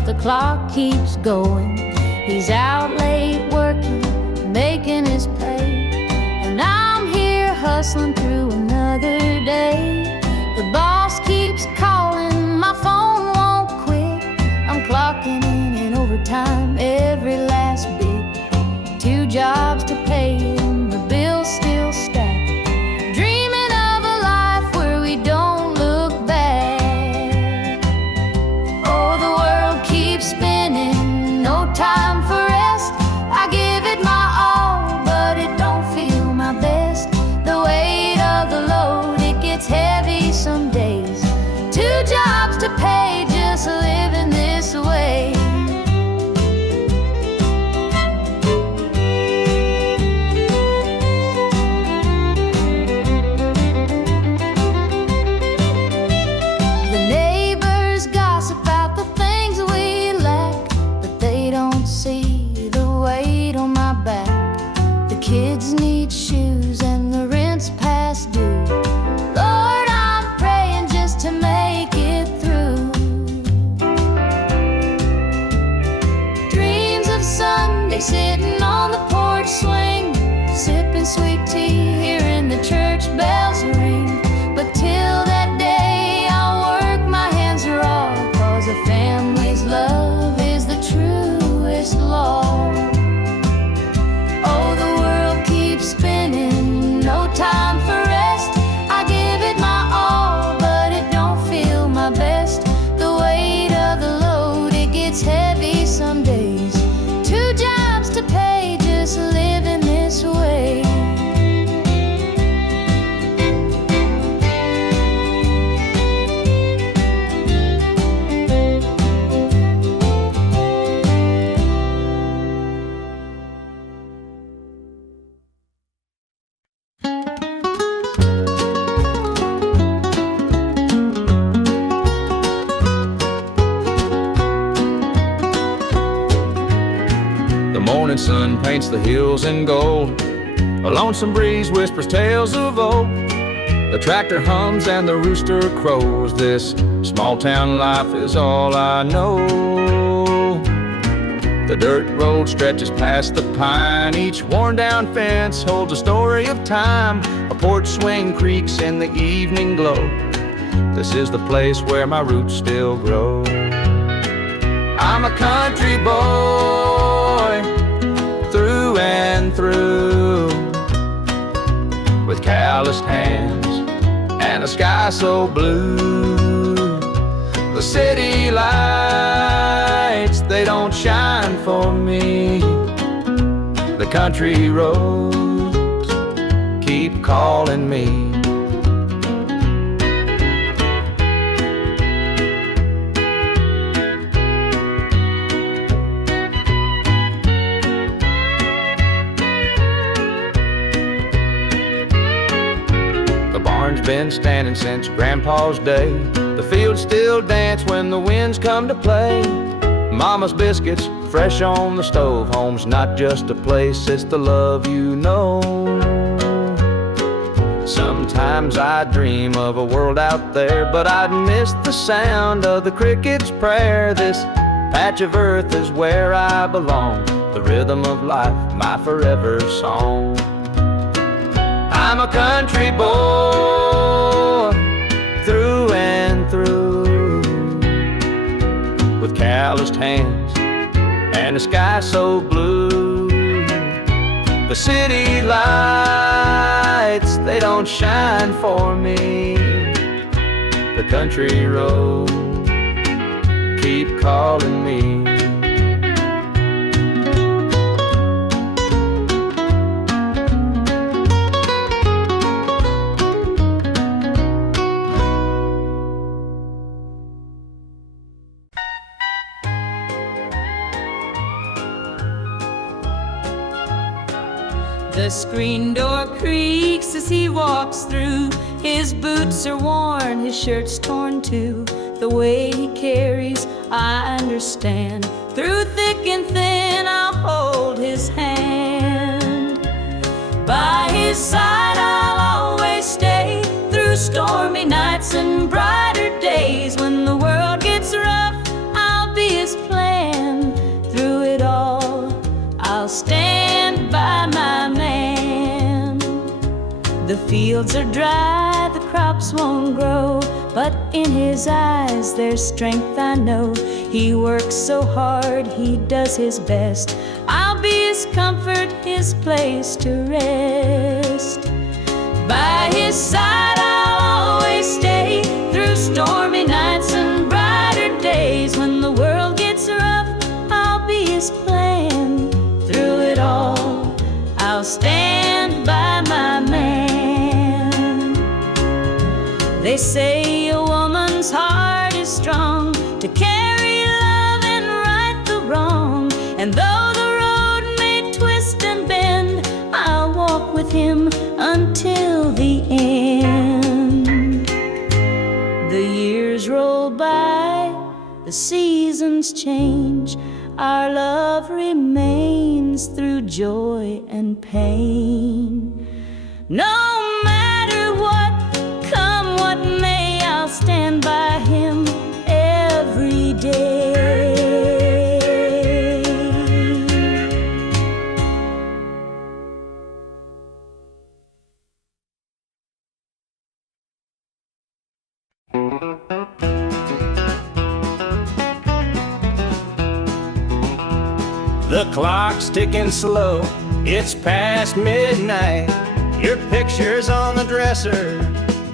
but the clock keeps going. He's out late working, making his pay, and I'm here hustling through another day. The boss keeps calling, my phone won't quit. I'm clocking in overtime every last bit. 2 jobs to pay and the bills still stack. Dreaming of a life where we don't look back. Oh, the world keeps spinning, no time for rest. I give it my all, but it don't feel my best. The weight of the load, it gets heavy some days. 2 jobs to pay, just living this way. The neighbors gossip about the things we lack, but they don't see the weight on my back. The kids need shoes and the rent's past due. Lord, I'm praying just to make it through. Dreams of Sunday sitting on the porch swing, sipping sweet tea, hearing the church bells ring. But till that day I'll work my hands raw, 'cause a family's love is the truest law. Oh, the world keeps spinning, no time for rest. I give it my all, but it don't feel my best. The weight of the load, it gets heavy some days. 2 jobs to pay, just living this way. The morning sun paints the hills in gold. A lonesome breeze whispers tales of old. The tractor hums and the rooster crows. This small town life is all I know. The dirt road stretches past the pine. Each worn down fence holds a story of time. A porch swing creaks in the evening glow. This is the place where my roots still grow. I'm a country boy, through and through, with calloused hands and a sky so blue. The city lights, they don't shine for me. The country roads keep calling me. Been standing since Grandpa's day. The fields still dance when the winds come to play. Mama's biscuits fresh on the stove. Home's not just a place, it's the love you know. Sometimes I dream of a world out there, but I'd miss the sound of the cricket's prayer. This patch of earth is where I belong, the rhythm of life, my forever song. I'm a country boy, through and through, with calloused hands and a sky so blue. The city lights, they don't shine for me. The country roads keep calling me. The screen door creaks as he walks through. His boots are worn, his shirt's torn too. The way he carries, I understand. Through thick and thin, I'll hold his hand. By his side, I'll always stay. Through stormy nights and brighter days. When the world gets rough, I'll be his place. fields are dry, the crops won't grow, but in his eyes there's strength, I know. He works so hard, he does his best. I'll be his comfort, his place to rest. By his side I'll always stay, through stormy nights and brighter days. When the world gets rough, I'll be his plan. Through it all, I'll stand by my man. They say a woman's heart is strong to carry love and right the wrong. And though the road may twist and bend, I'll walk with him until the end. The years roll by, the seasons change, our love remains through joy and pain. No matter what, come what may, I'll stand by him every day. The clock's ticking slow, it's past midnight. Your picture's on the dresser,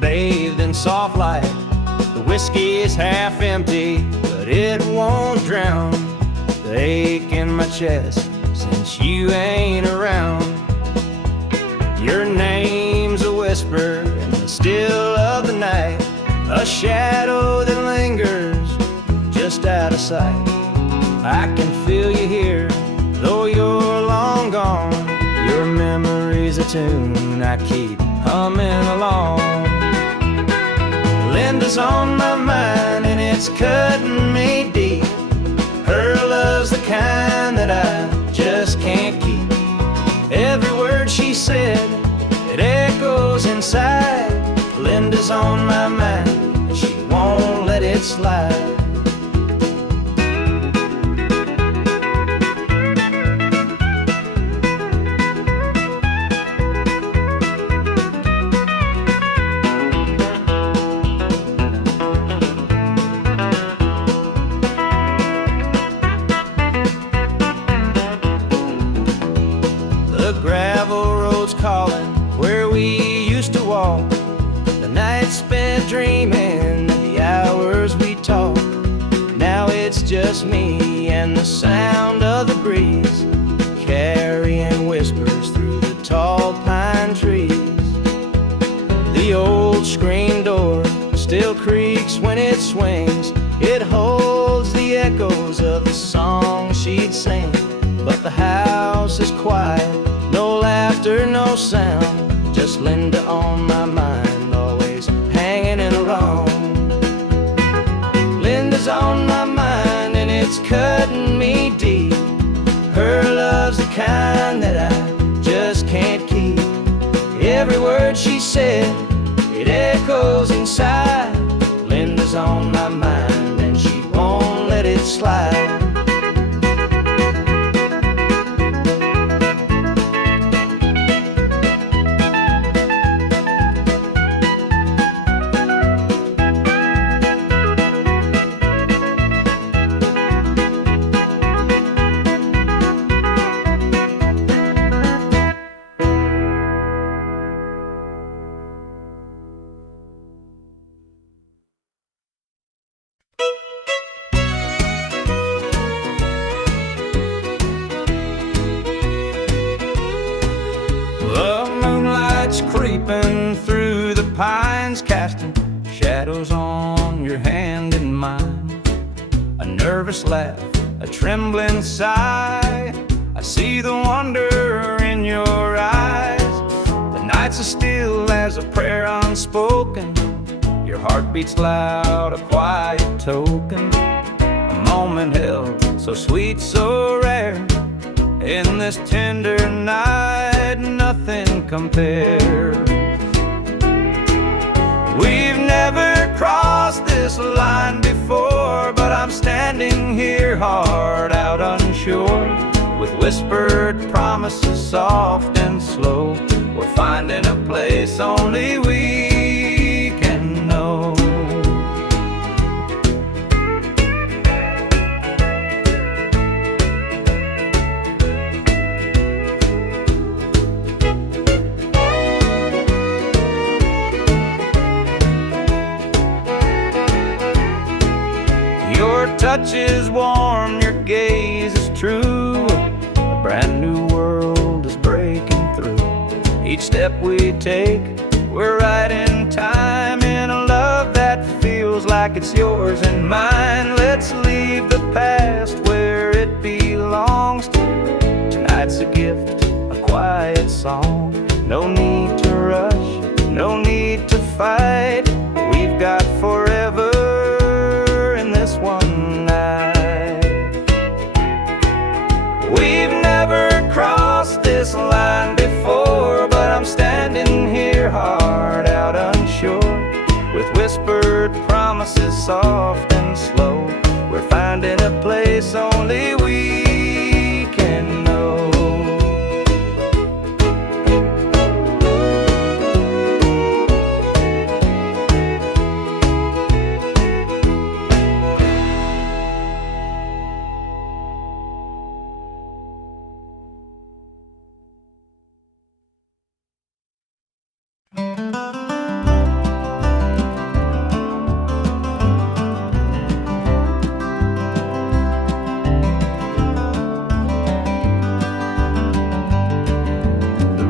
bathed in soft light. The whiskey is half empty, but it won't drown the ache in my chest since you ain't around. Your name's a whisper in the still of the night, a shadow that lingers just out of sight. I can feel you here, though you're long gone. Your memory's a tune I keep humming along. Linda's on my mind and it's cutting me deep. Her love's the kind that I just can't keep. Every word she said, it echoes inside. Linda's on my mind and she won't let it slide. Dreaming the hours we talk. Now it's just me and the sound of the breeze, carrying whispers through the tall pine trees. The old screen door still creaks when it swings. It holds the echoes of the song she'd sing. But the house is quiet, no laughter, no sound, just Linda on my mind, hanging around. Linda's on my mind and it's cutting me deep. Her love's the kind that I just can't keep. Every word she said, it echoes inside. Linda's on my mind and she won't let it slide. Creeping through the pines, casting shadows on your hand and mine. A nervous laugh, a trembling sigh, I see the wonder in your eyes. The nights are still as a prayer unspoken. Your heart beats loud, a quiet token. A moment held, so sweet, so rare. In this tender night, nothing compares. We've never crossed this line before, but I'm standing here hard out unsure, with whispered promises soft and slow. We're finding a place only we can know. Your touch is warm, your gaze is true. A brand new world is breaking through. Each step we take, we're right in time, in a love that feels like it's yours and mine. Let's leave the past where it belongs. Tonight's a gift, a quiet song. No need to rush, no need to fight. We've got forever in this one night. We've never crossed this line before, but I'm standing here, heart out unsure, with whispered promises soft and slow. We're finding a place only we can know.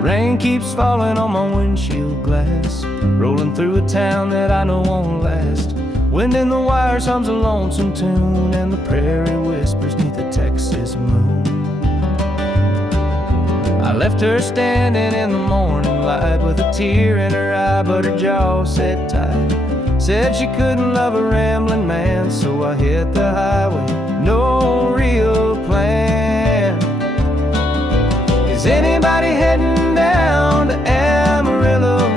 Rain keeps falling on my windshield glass, rolling through a town that I know won't last. Wind in the wires hums a lonesome tune, and the prairie whispers neath the Texas moon. I left her standing in the morning light with a tear in her eye, but her jaw said tight. Said she couldn't love a rambling man, so I hit the highway, no real plan. Is anybody heading down to Amarillo,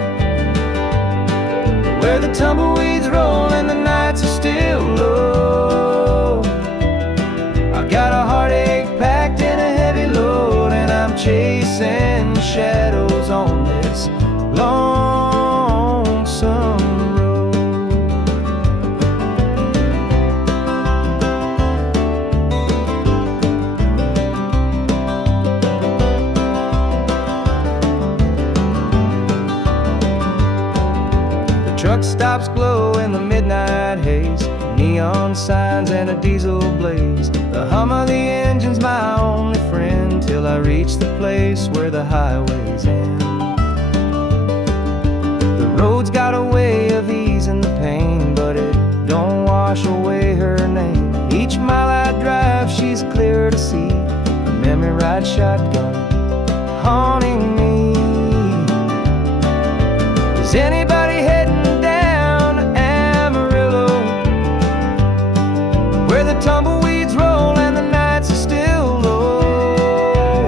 where the tumbleweeds roll and the nights are still low? I've got a heartache packed in a heavy load, and I'm chasing shadows on this lonesome road. Truck stops glow in the midnight haze, neon signs and a diesel blaze. The hum of the engine's my only friend, till I reach the place where the highways end. The road's got a way of easing the pain, but it don't wash away her name. Each mile I drive, she's clear to see, a memory ride shotgun haunting me. Is anybody heading tumbleweeds roll and the nights are still low?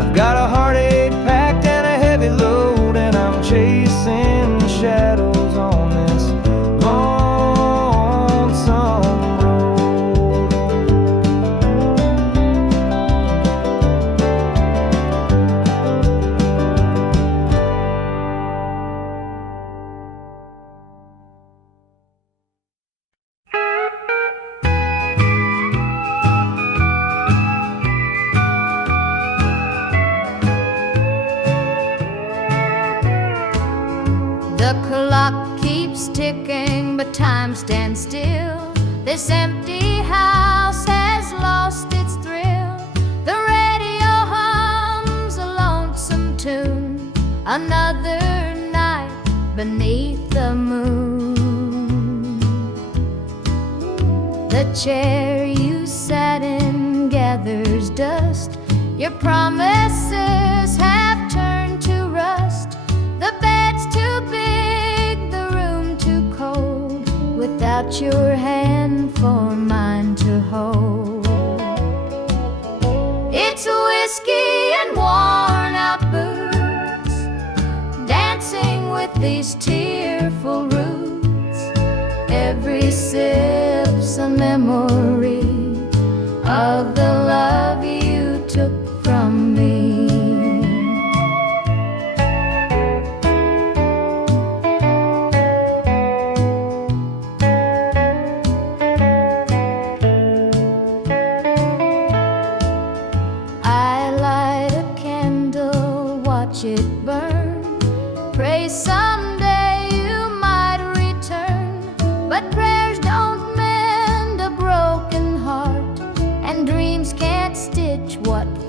I've got a heartache packed and a heavy load, and I'm chasing shadows on this lonesome road. The clock keeps ticking, but time stands still. This empty house has lost its thrill. The radio hums a lonesome tune, another night beneath the moon. The chair you sat in gathers dust. Your promises have turned to rust. The bed's too big, the room too cold, without your hand for mine to hold. It's whiskey and worn out boots, dancing with these tearful roots. Every sip's a memory of the love you took from me.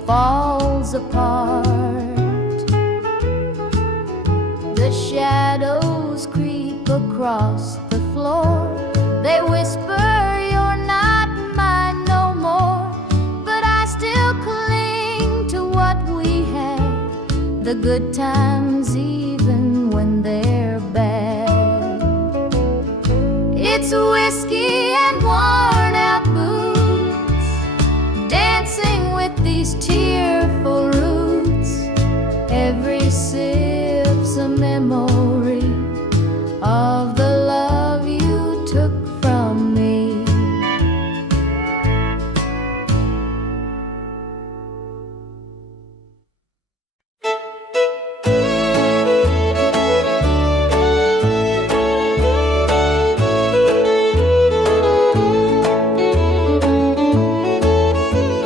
falls apart. The shadows creep across the floor. They whisper, "You're not mine no more." But I still cling to what we had, the good times even when they're bad. It's whiskey and worn out boots, dancing with these tearful roots. Every sip's a memory of the love you took from me.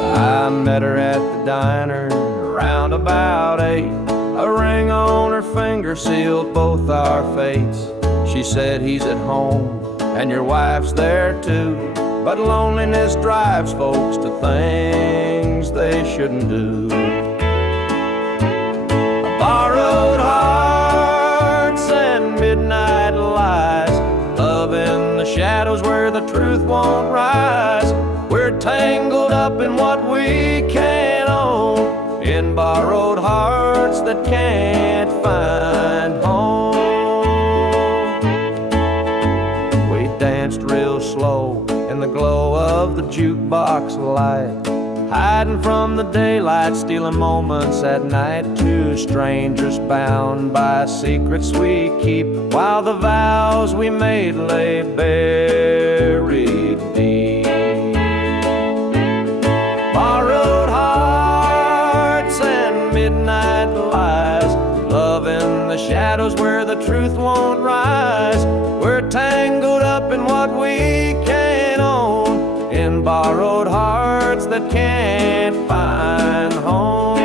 I met her at the diner around about 8. A ring on her finger sealed both our fates. She said, "He's at home and your wife's there too, but loneliness drives folks to things they shouldn't do." Borrowed hearts and midnight lies, love in the shadows where the truth won't rise. We're tangled up in what we can't own, in borrowed hearts that can't find home. We danced real slow in the glow of the jukebox light, hiding from the daylight, stealing moments at night. Two strangers bound by secrets we keep, while the vows we made lay buried deep. Borrowed hearts and midnight lies, love in the shadows where the truth won't rise. We're tangled up in what we can't own, in borrowed hearts that can't find home.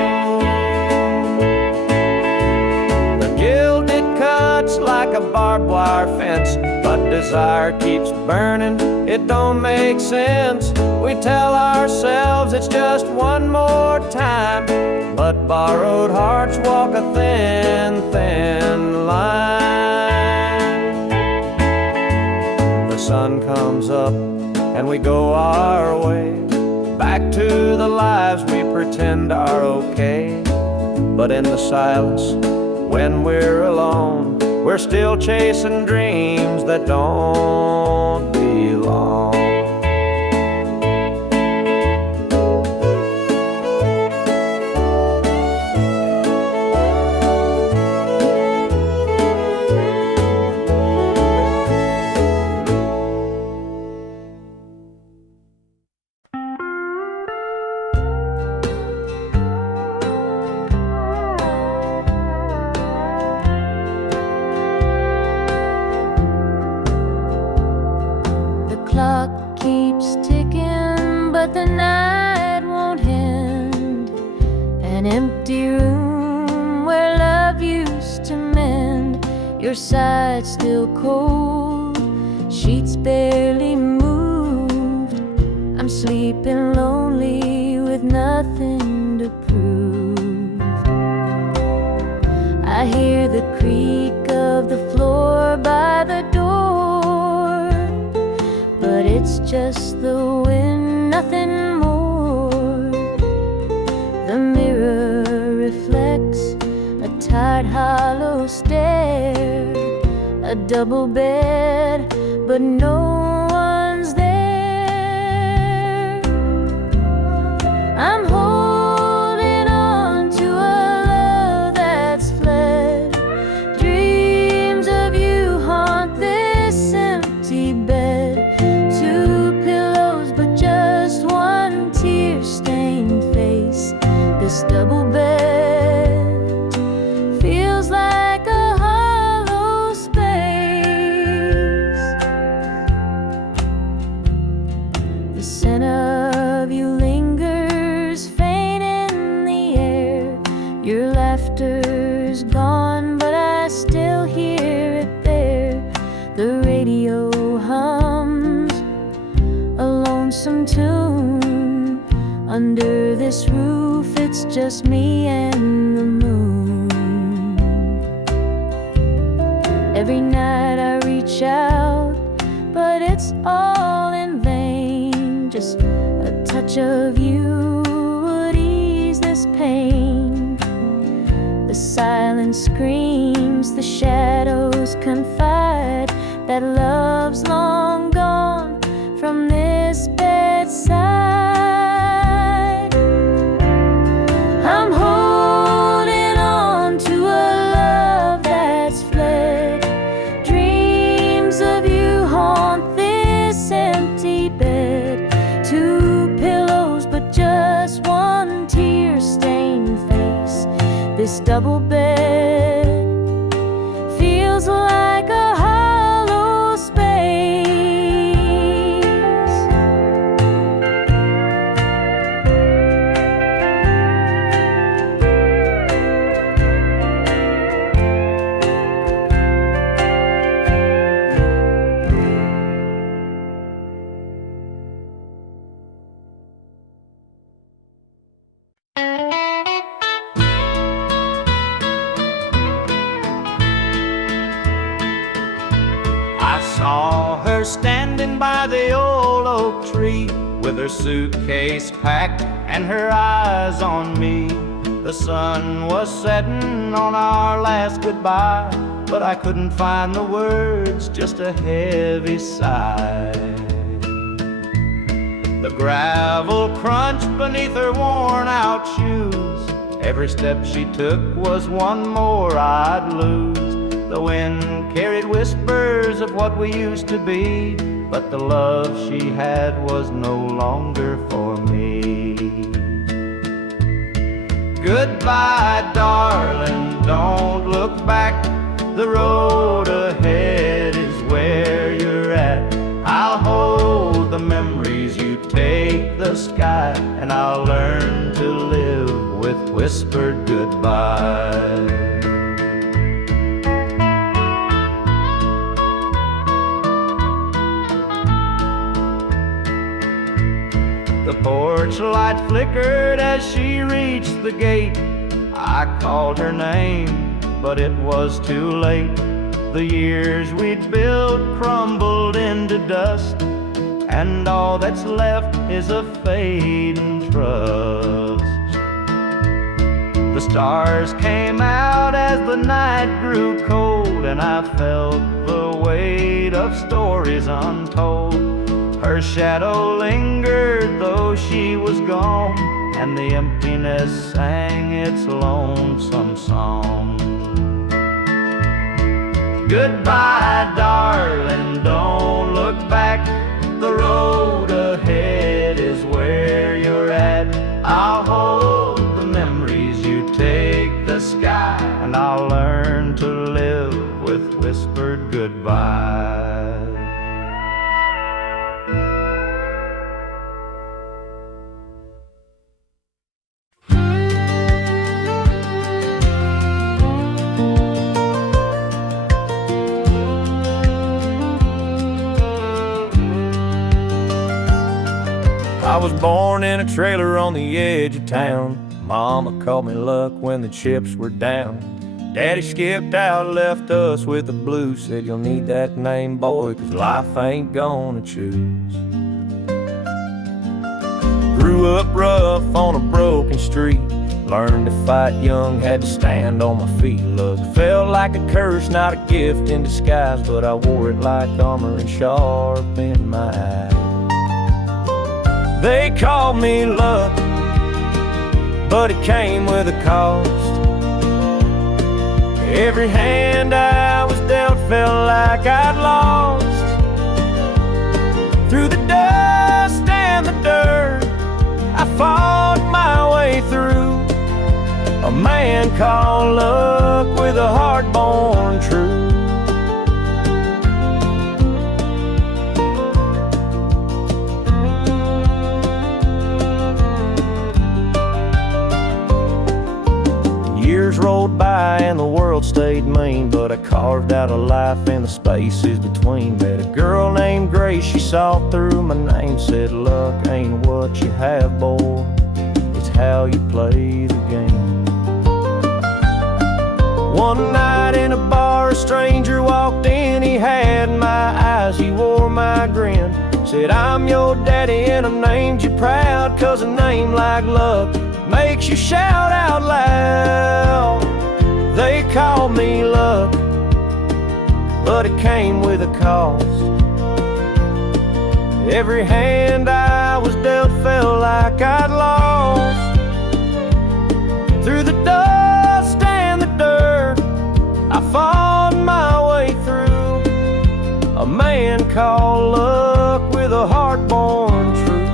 The guilt, it cuts like a barbed wire fence, but desire keeps burning, it don't make sense. We tell ourselves it's just one more time, but borrowed hearts walk a thin, thin line. The sun comes up and we go our way, back to the lives we pretend are okay. But in the silence, when we're alone, we're still chasing dreams that don't belong. Clock keeps ticking, but the night won't end. An empty room where love used to mend. Your side's still cold, sheets barely moved. I'm sleeping lonely with nothing to prove. I hear the creak of the floor by the door, but it's just the wind, nothing more. The mirror reflects a tired, hollow stare. A double bed, but no one's there. I'm holding on to a love that's fled. Dreams of you haunt this empty bed. Two pillows, but just one tear-stained face. This double bed feels like a hollow space. The scent of you lingers faint in the air. Your laughter's gone, but I still hear it there. The radio hums a lonesome tune Under this roof, it's just me and the moon. Every night I reach out, but it's all in vain. Just a touch of you would ease this pain. The silence screams, the shadows confide that love's long gone from this bedside. I'm holding on to a love that's fled. Dreams of you haunt this empty bed. Two pillows, but just one tear-stained face. This double bed feels like a hollow space. I saw her standing by the old oak tree, with her suitcase packed and her eyes on me. The sun was setting on our last goodbye, but I couldn't find the words, just a heavy sigh. The gravel crunched beneath her worn-out shoes. Every step she took was one more I'd lose. The wind carried whispers of what we used to be, but the love she had was no longer for me. Goodbye, darling, don't look back. The road ahead is where you're at. I'll hold the memories, you take the sky, and I'll learn to live with whispered goodbye. The porch light flickered as she reached the gate. I called her name, but it was too late. The years we'd built crumbled into dust, and all that's left is a fading trust. The stars came out as the night grew cold, and I felt the weight of stories untold. Her shadow lingered though she was gone, and the emptiness sang its lonesome song. Goodbye, darling, don't look back. The road ahead is where you're at. I'll hold the memories, you take the sky, and I'll learn to live with whispered goodbye. I was born in a trailer on the edge of town. Mama called me luck when the chips were down. Daddy skipped out, left us with the blues. Said you'll need that name, boy, 'cause life ain't gonna choose. Grew up rough on a broken street. Learned to fight young, had to stand on my feet. Love felt like a curse, not a gift in disguise, but I wore it like armor and sharp in my eye. They called me luck, but it came with a cost. Every hand I was dealt felt like I'd lost. Through the dust and the dirt, I fought my way through. A man called luck with a heart born true. Years rolled by and the world stayed mean, but I carved out a life in the spaces between. Met a girl named Grace, she saw through my name, said luck ain't what you have, boy, how you play the game. One night in a bar, a stranger walked in. He had my eyes, he wore my grin. Said, I'm your daddy and I named you proud, 'cause a name like luck makes you shout out loud. They called me luck, but it came with a cost. Every hand I was dealt felt like I'd lost. Through the dust and the dirt, I fought my way through. A man called luck with a heart born true.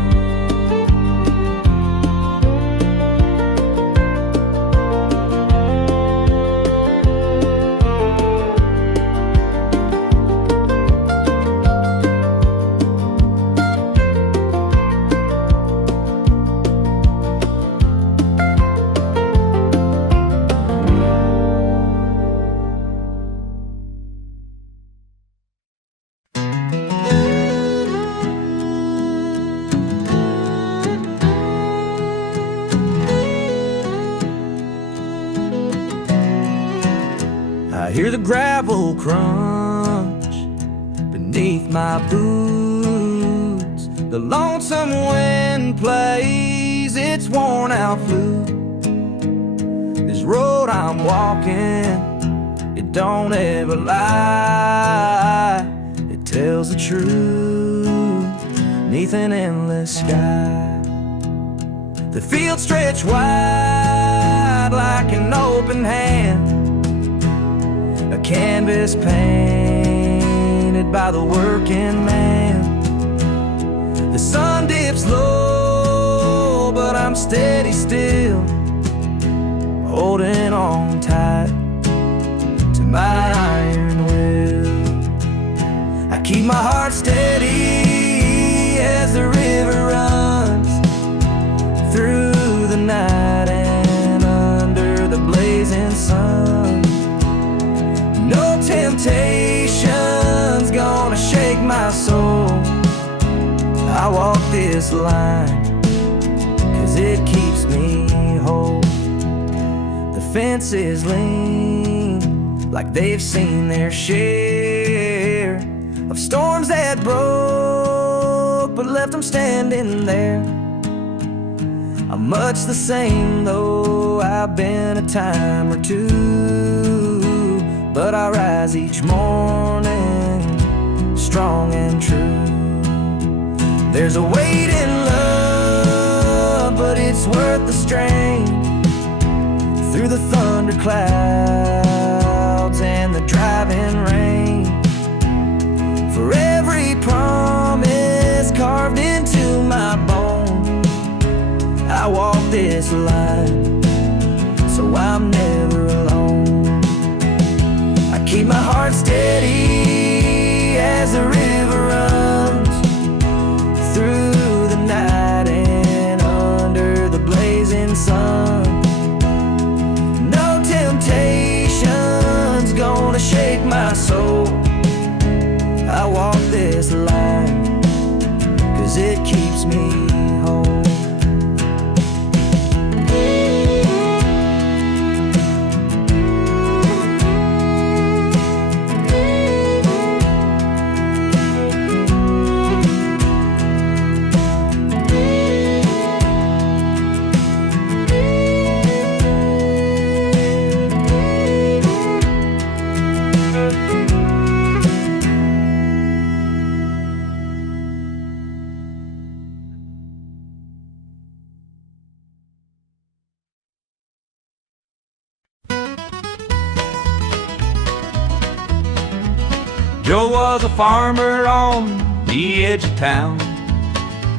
I hear the gravel crunch beneath my boots. The lonesome wind plays its worn out flute. This road I'm walking, it don't ever lie. It tells the truth neath an endless sky. The fields stretch wide like an open hand, a canvas painted by the working man. The sun dips low, but I'm steady still, holding on tight to my iron will. I keep my heart steady as the river runs through the night and under the blazing sun. No temptation's gonna shake my soul. I walk this line 'cause it keeps me whole. The fences lean like they've seen their share of storms that broke but left them standing there. I'm much the same though I've been a time or two, but I rise each morning strong and true. There's a weight in love, but it's worth the strain. Through the thunder clouds and the driving rain, for every promise carved into my bone, I walk this line so I'm never alone. I keep my heart steady as the river runs through the night and under the blazing sun. No temptation's gonna shake my soul. I walk this line 'cause it keeps me whole. Joe was a farmer on the edge of town,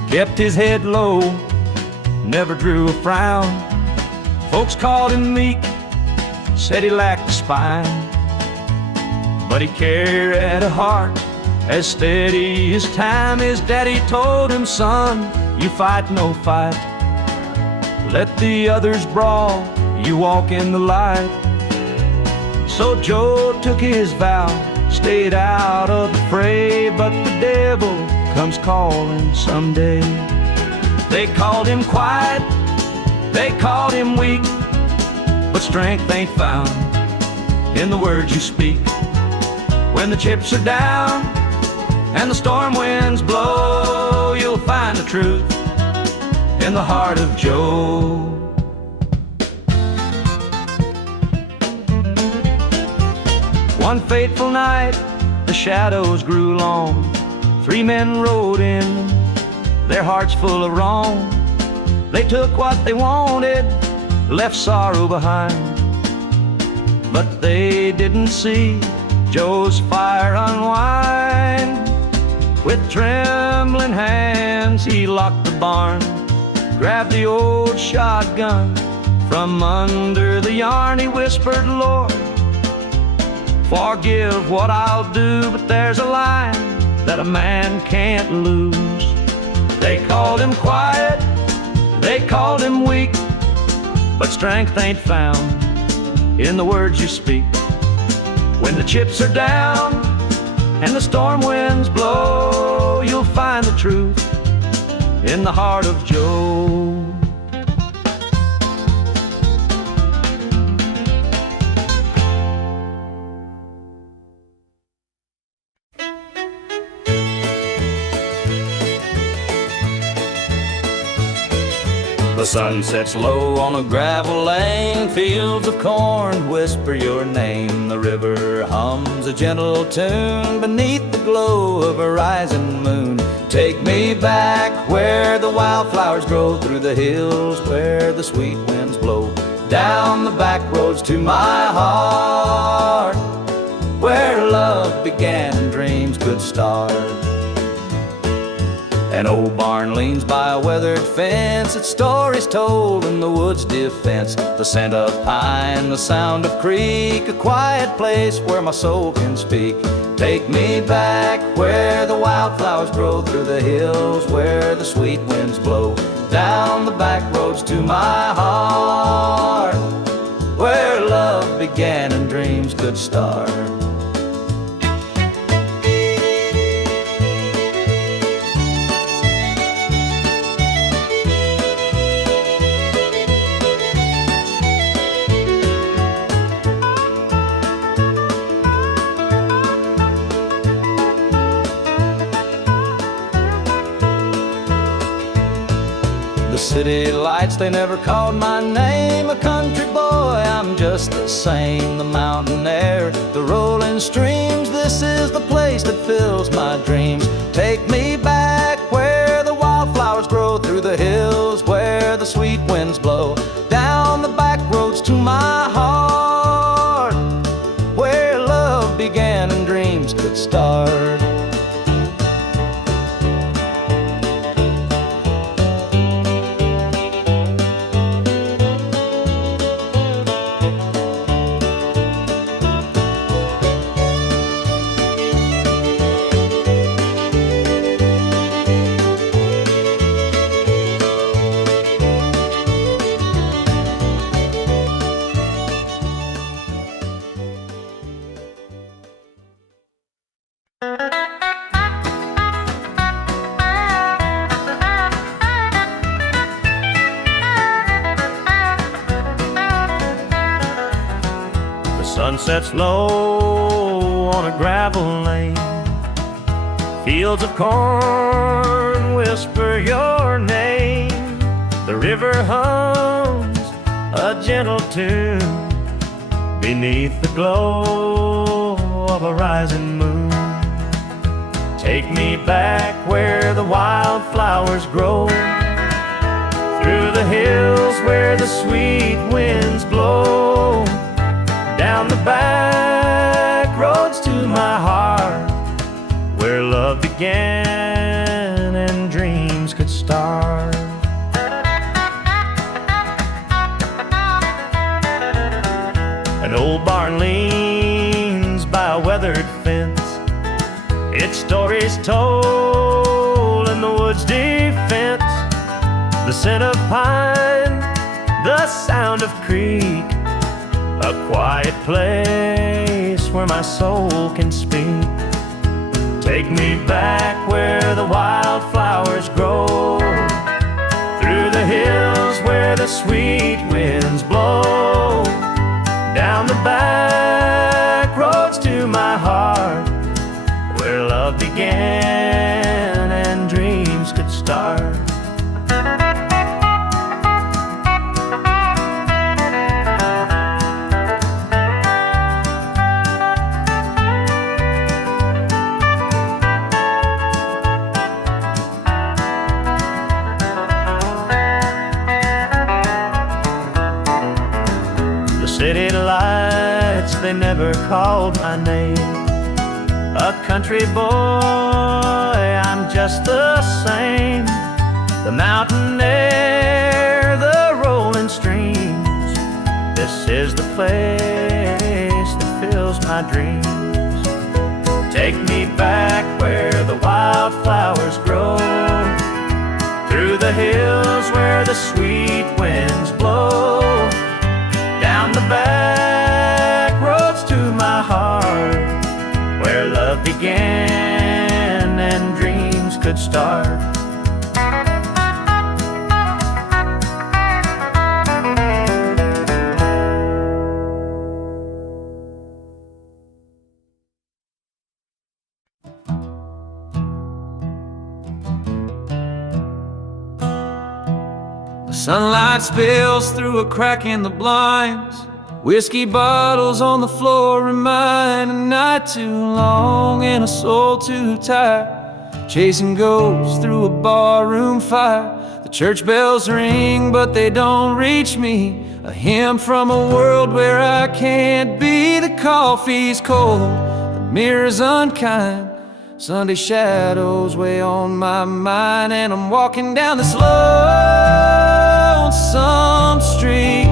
kept his head low, never drew a frown. Folks called him meek, said he lacked a spine, but he carried a heart as steady as time. His daddy told him, son, you fight no fight, let the others brawl, you walk in the light. So Joe took his vow, stayed out of the fray, but the devil comes calling someday. They called him quiet, They called him weak, but strength ain't found in the words you speak. When the chips are down and the storm winds blow, you'll find the truth in the heart of Joe. One fateful night, the shadows grew long. 3 men rode in, their hearts full of wrong. They took what they wanted, left sorrow behind. But they didn't see Joe's fire unwind. With trembling hands, he locked the barn, grabbed the old shotgun from under the yarn. He whispered, Lord, forgive what I'll do, but there's a line that a man can't lose. They called him quiet, they called him weak, but strength ain't found in the words you speak. When the chips are down and the storm winds blow, you'll find the truth in the heart of Joe. The sun sets low on a gravel lane, fields of corn whisper your name. The river hums a gentle tune beneath the glow of a rising moon. Take me back where the wildflowers grow, through the hills where the sweet winds blow, down the back roads to my heart, where love began and dreams could start. An old barn leans by a weathered fence, its stories told in the woods' defense. The scent of pine, the sound of creek, a quiet place where my soul can speak. Take me back where the wildflowers grow, through the hills where the sweet winds blow, down the back roads to my heart, where love began and dreams could start. The city lights, they never called my name. A country boy, I'm just the same. The mountain air, the rolling streams, this is the place that fills my dreams. Take me back where the wildflowers grow, through the hills where the sweet winds blow, down the back roads to my heart, where love began and dreams could start. Sun sets low on a gravel lane, fields of corn whisper your name. The river hums a gentle tune beneath the glow of a rising moon. Take me back where the wildflowers grow, through the hills where the sweet winds blow, down the back roads to my heart, where love began and dreams could start. An old barn leans by a weathered fence, its stories told in the woods' defense. The scent of pine, the sound of creek, a quiet place where my soul can speak. Take me back where the wildflowers grow, through the hills where the the sweet winds blow. Down the back roads to my heart, where love began and dreams could start. City lights, they never called my name. A country boy, I'm just the same. The mountain air, the rolling streams, this is the place that fills my dreams. Take me back where the wildflowers grow, through the hills where the sweet winds blow. Down the back roads to my heart, where love began and dreams could start. Sunlight spills through a crack in the blinds. Whiskey bottles on the floor remind a night too long and a soul too tired. Chasing ghosts through a barroom fire. The church bells ring but they don't reach me. A hymn from a world where I can't be. The coffee's cold, the mirror's unkind. Sunday shadows weigh on my mind, and I'm walking down this lonesome street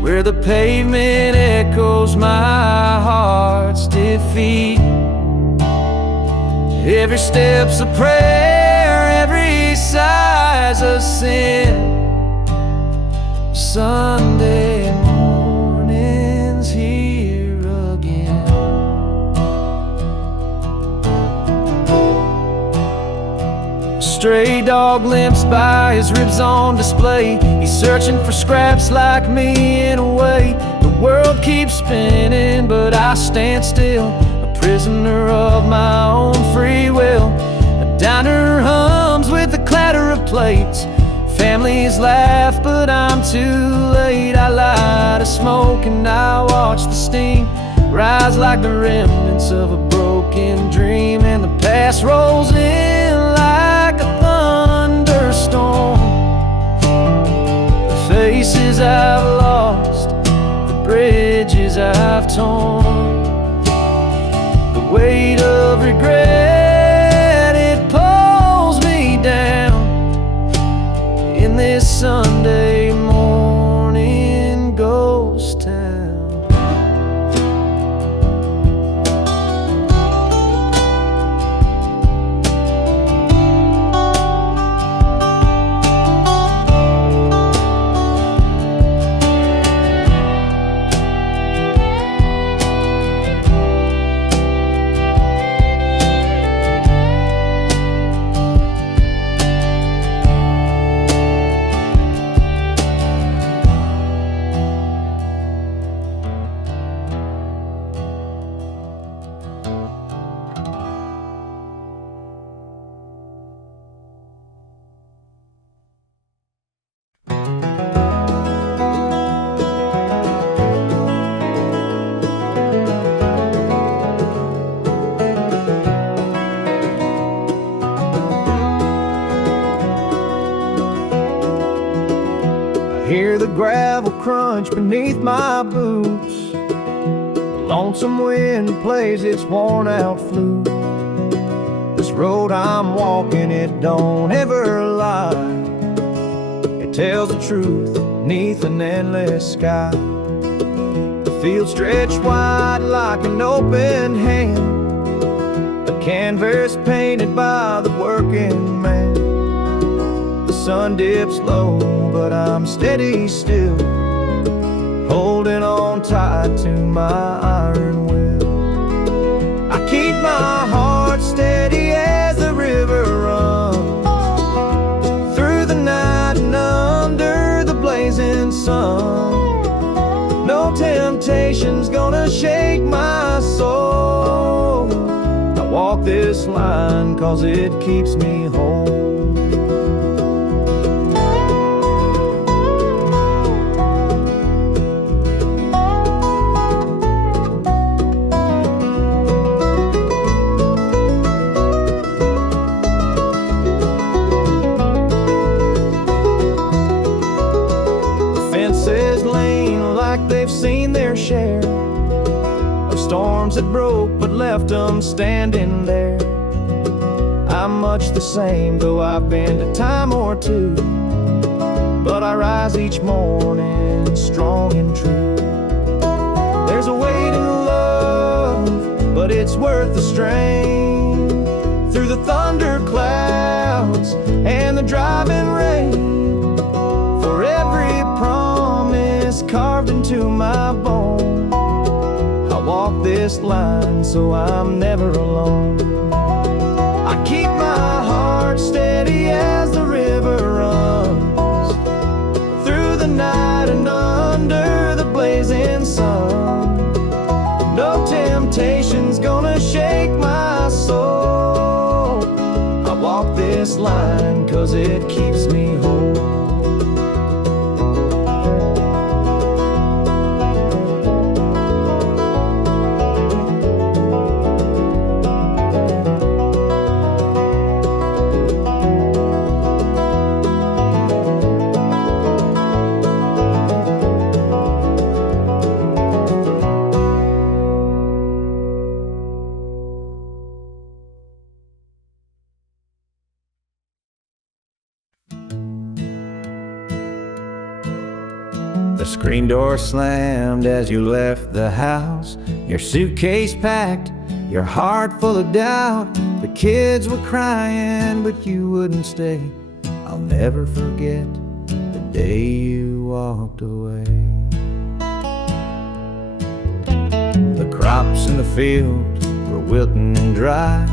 where the pavement echoes my heart's defeat. Every step's a prayer, every sigh's a sin. Sunday morning's here again. Stray dog limps by, his ribs on display. He's searching for scraps like me in a way. The world keeps spinning, but I stand still, a prisoner of my own free will. A diner hums with the clatter of plates. Families laugh, but I'm too late. I light a smoke and I watch the steam rise like the remnants of a broken dream. And the past rolls in like a thunderstorm. The faces I've lost, the bridges I've torn, the weight of regret, it pulls me down in this Sunday morning ghost town. Hear the gravel crunch beneath my boots. The lonesome wind plays its worn out flute. This road I'm walking, it don't ever lie. It tells the truth neath an endless sky. The field stretched wide like an open hand, a canvas painted by the working man. The sun dips low, but I'm steady still, holding on tight to my iron will. I keep my heart steady as the river runs through the night and my soul. I walk this line 'cause it keeps me whole. They've seen their share of storms that broke but left them standing there. I'm much the same, though I've been a time or two, but I rise each morning strong and true. There's a weight in love, but it's worth the strain. Through the thunder clouds and the driving rain, for every promise carved into my bone, I walk this line so I'm never alone. I keep my heart steady as the river runs through the night and under the blazing sun. No temptation's gonna shake my soul. I walk this line 'cause it keeps me whole. The screen door slammed as you left the house, your suitcase packed, your heart full of doubt. The kids were crying, but you wouldn't stay. I'll never forget the day you walked away. The crops in the field were wilting and dry,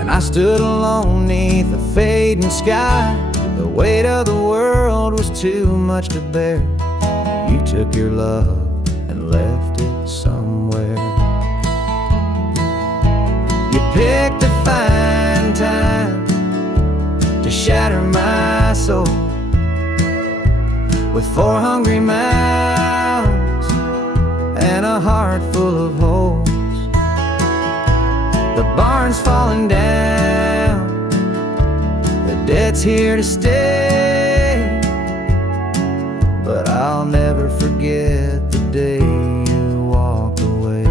and I stood alone neath the fading sky. The weight of the world was too much to bear. You took your love and left it somewhere. You picked a fine time to shatter my soul with 4 hungry mouths and a heart full of holes. The barn's falling down, the debt's here to stay, but I'll never forget the day you walked away.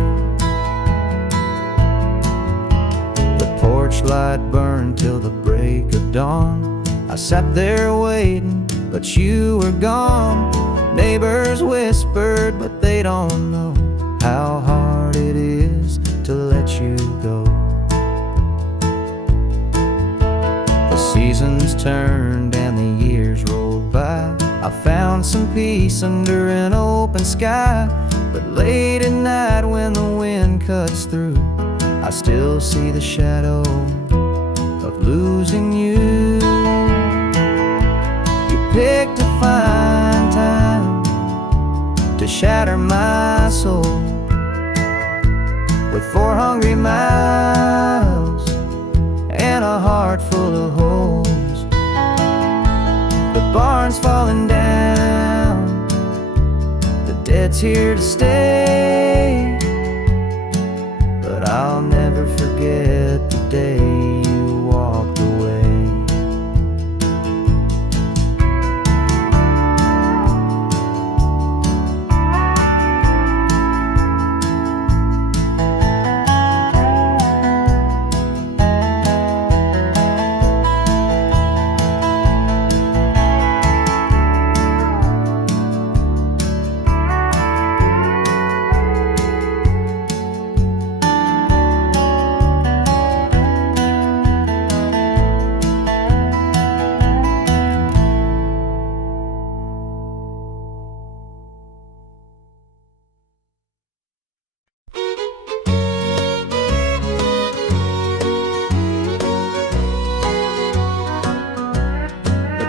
The porch light burned till the break of dawn. I sat there waiting, but you were gone. Neighbors whispered, but they don't know how hard it is to let you go. The seasons turned and the years rolled by. I found some peace under an open sky, but late at night when the wind cuts through, I still see the shadow of losing you. You picked a fine time to shatter my soul with 4 hungry mouths and a heart full of holes. The barn's falling down, the debt's here to stay, but I'll never forget the day you walked away.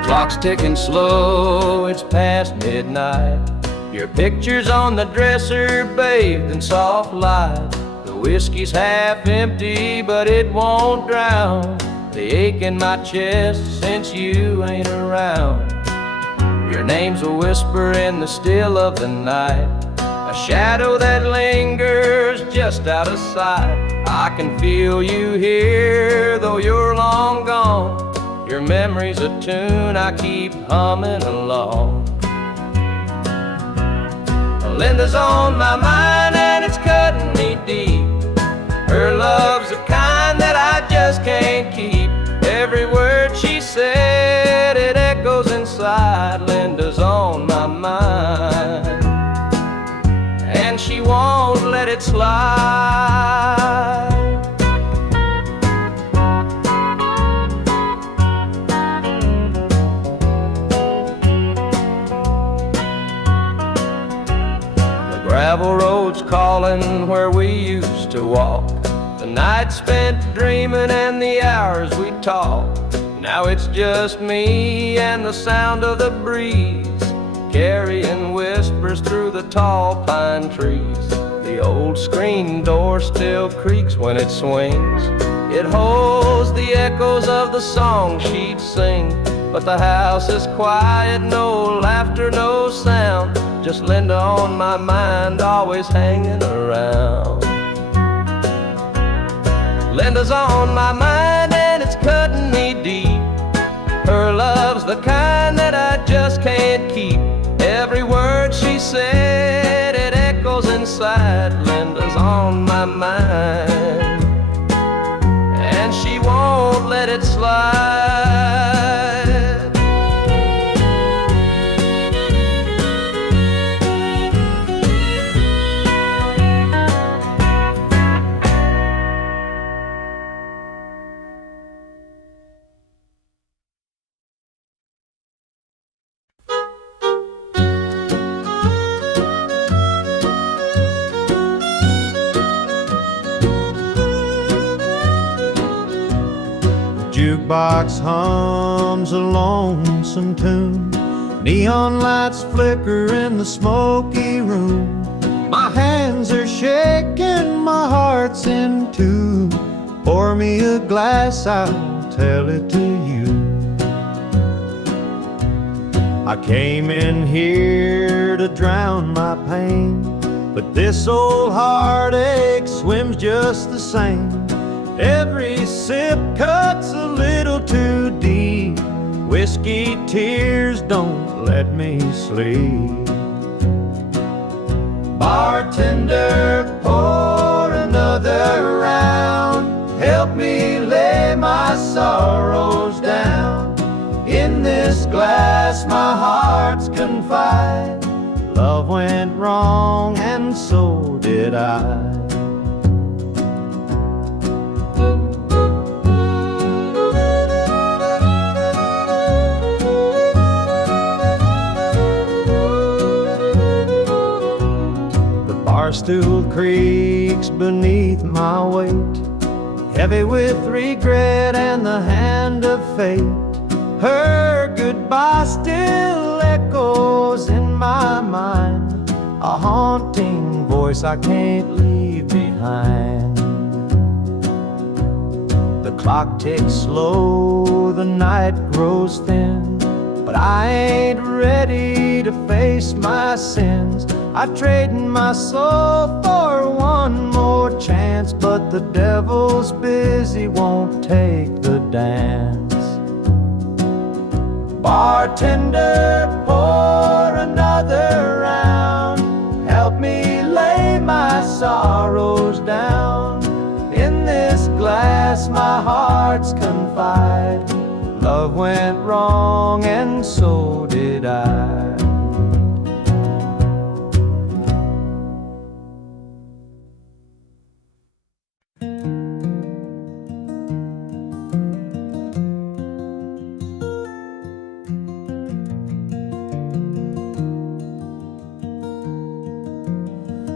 Clock's ticking slow, it's past midnight. Your picture's on the dresser, bathed in soft light. The whiskey's half empty, but it won't drown the ache in my chest since you ain't around. Your name's a whisper in the still of the night, a shadow that lingers just out of sight. I can feel you here, though you're long gone. Your memory's a tune I keep humming along. Linda's on my mind and it's cutting me deep. Her love's the kind that I just can't keep. Every word she said, it echoes inside. Linda's on my mind, and she won't let it slide. The gravel road's calling where we used to walk, the night spent dreaming and the hours we talked. Now it's just me and the sound of the breeze, carrying whispers through the tall pine trees. The old screen door still creaks when it swings. It holds the echoes of the song she'd sing. But the house is quiet, no laughter, no sound. Just Linda on my mind, always hanging around. Linda's on my mind and it's cutting me deep. Her love's the kind that I just can't keep. Every word she said, it echoes inside. Linda's on my mind, and she won't let it slide. Jukebox hums a lonesome tune, neon lights flicker in the smoky room. My hands are shaking, my heart's in tune. Pour me a glass, I'll tell it to you. I came in here to drown my pain, but this old heartache swims just the same. Every sip cuts a little too deep. Whiskey tears don't let me sleep. Bartender, pour another round. Help me lay my sorrows down. In this glass my heart's confide. Love went wrong and so did I. Barstool creaks beneath my weight, heavy with regret and the hand of fate. Her goodbye still echoes in my mind, a haunting voice I can't leave behind. The clock ticks slow, the night grows thin, but I ain't ready to face my sins. I trade my soul for one more chance, but the devil's busy, won't take the dance. Bartender, pour another round. Help me lay my sorrows down. In this glass my heart's confide. Love went wrong and so did I.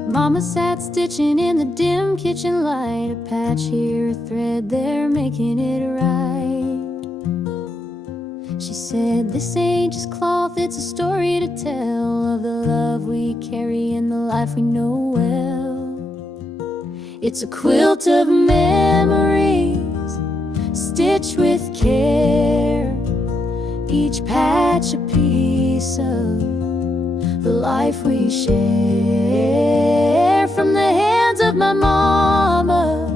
Mama sat stitching in the dim kitchen light, a patch here, a thread there, making it right. She said, this ain't just cloth, it's a story to tell of the love we carry and the life we know well. It's a quilt of memories, stitched with care, each patch a piece of the life we share. From the hands of my mama,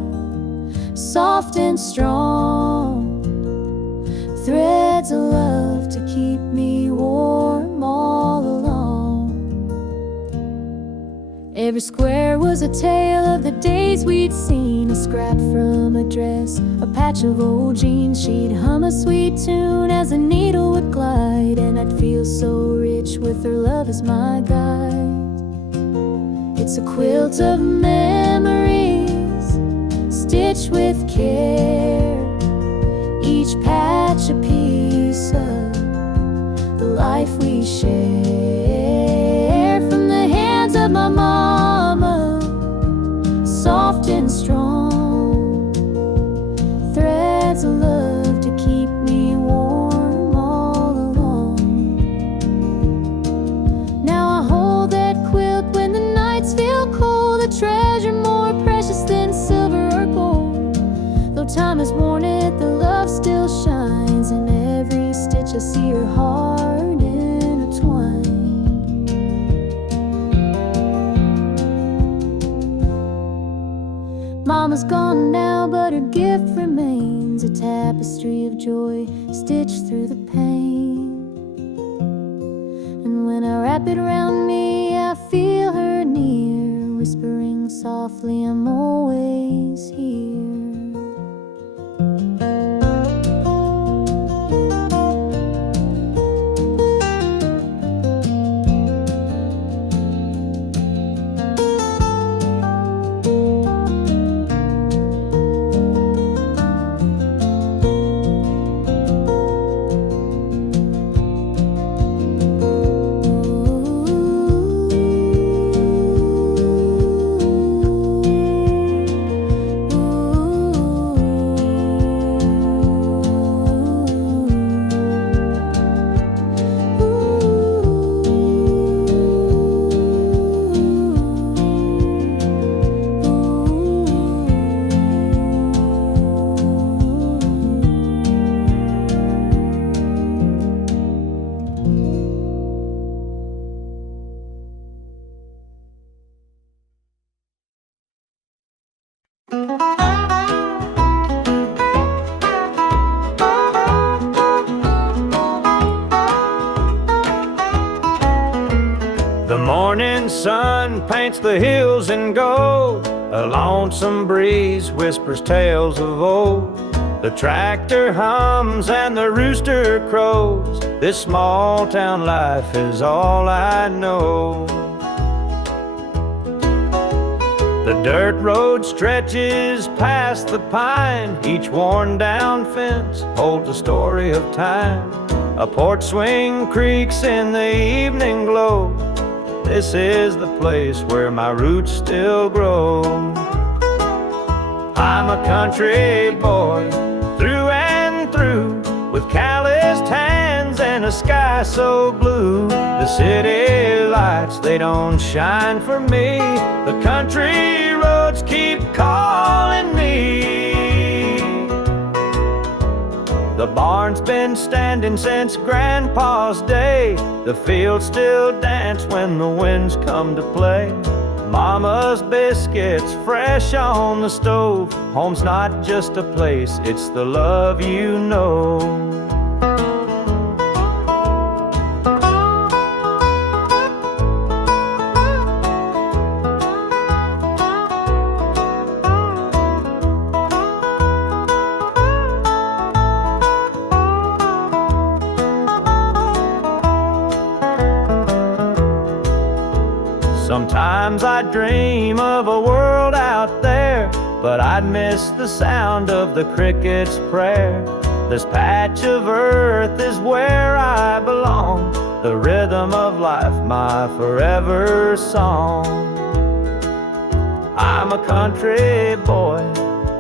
soft and strong, threads of love to keep me warm all along. Every square was a tale of the days we'd seen, a scrap from a dress, a patch of old jeans. She'd hum a sweet tune as a needle would glide, and I'd feel so rich with her love as my guide. It's a quilt of memories, stitched with care, each patch a piece of the life we share. From the hands of my mama, soft and strong, threads of love to keep me warm all along. Now I hold that quilt when the nights feel cold, a treasure more precious than silver or gold. Though time has worn it, the love still shines. In every stitch I see her heart intertwined. Mama's gone now, but her gift remains, a tapestry of joy stitched through the pain. And when I wrap it around me, I feel her near, whispering softly, I'm always here. The morning sun paints the hills in gold, a lonesome breeze whispers tales of old. The tractor hums and the rooster crows, this small town life is all I know. The dirt road stretches past the pine, each worn down fence holds a story of time. A porch swing creaks in the evening glow, this is the place where my roots still grow. I'm a country boy, through and through, with calloused hands and a sky so blue. The city lights, they don't shine for me, the country roads keep calling me. The barn's been standing since Grandpa's day, the fields still dance when the winds come to play. Mama's biscuits fresh on the stove, home's not just a place, it's the love you know. Sometimes I dream of a world out there, but I'd miss the sound of the cricket's prayer. This patch of earth is where I belong, the rhythm of life, my forever song. I'm a country boy,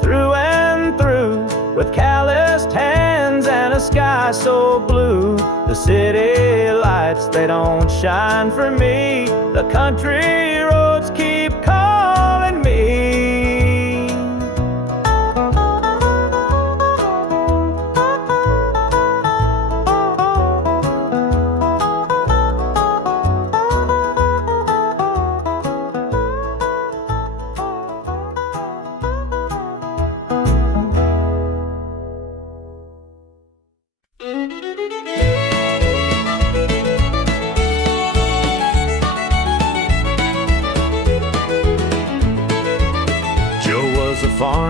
through and through, with calloused hands and a sky so blue. The city lights, they don't shine for me, the country roads keep calling me.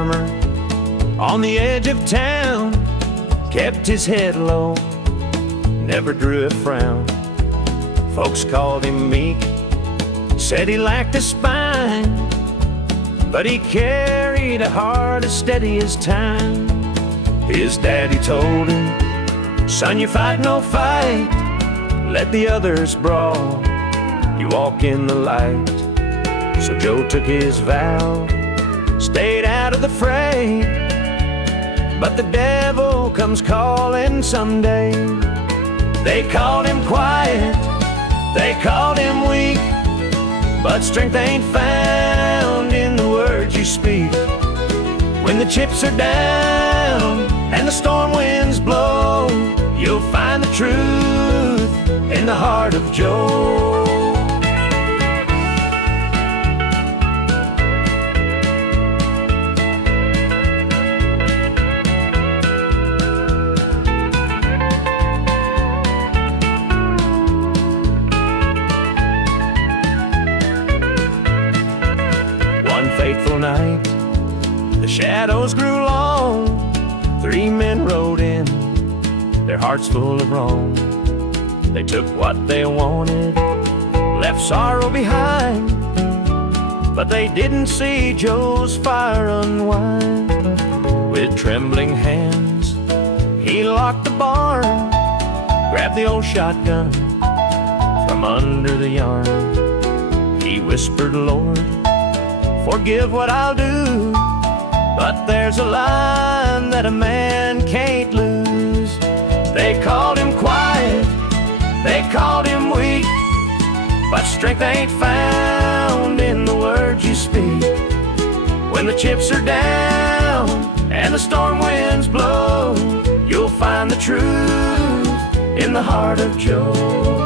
farmer on the edge of town, kept his head low, never drew a frown. Folks called him meek, said he lacked a spine, but he carried a heart as steady as time. His daddy told him, son, you fight no fight, let the others brawl, you walk in the light. So Joe took his vow, stayed out of the fray, but the devil comes calling someday. They called him quiet, they called him weak, but strength ain't found in the words you speak. When the chips are down and the storm winds blow, you'll find the truth in the heart of Joe. One fateful night, the shadows grew long. 3 men rode in, their hearts full of wrong. They took what they wanted, left sorrow behind, but they didn't see Joe's fire unwind. With trembling hands, he locked the barn, grabbed the old shotgun from under the yarn. He whispered, Lord, forgive what I'll do, but there's a line that a man can't lose. They called him quiet, they called him weak, but strength ain't found in the words you speak. When the chips are down and the storm winds blow, you'll find the truth in the heart of Joe.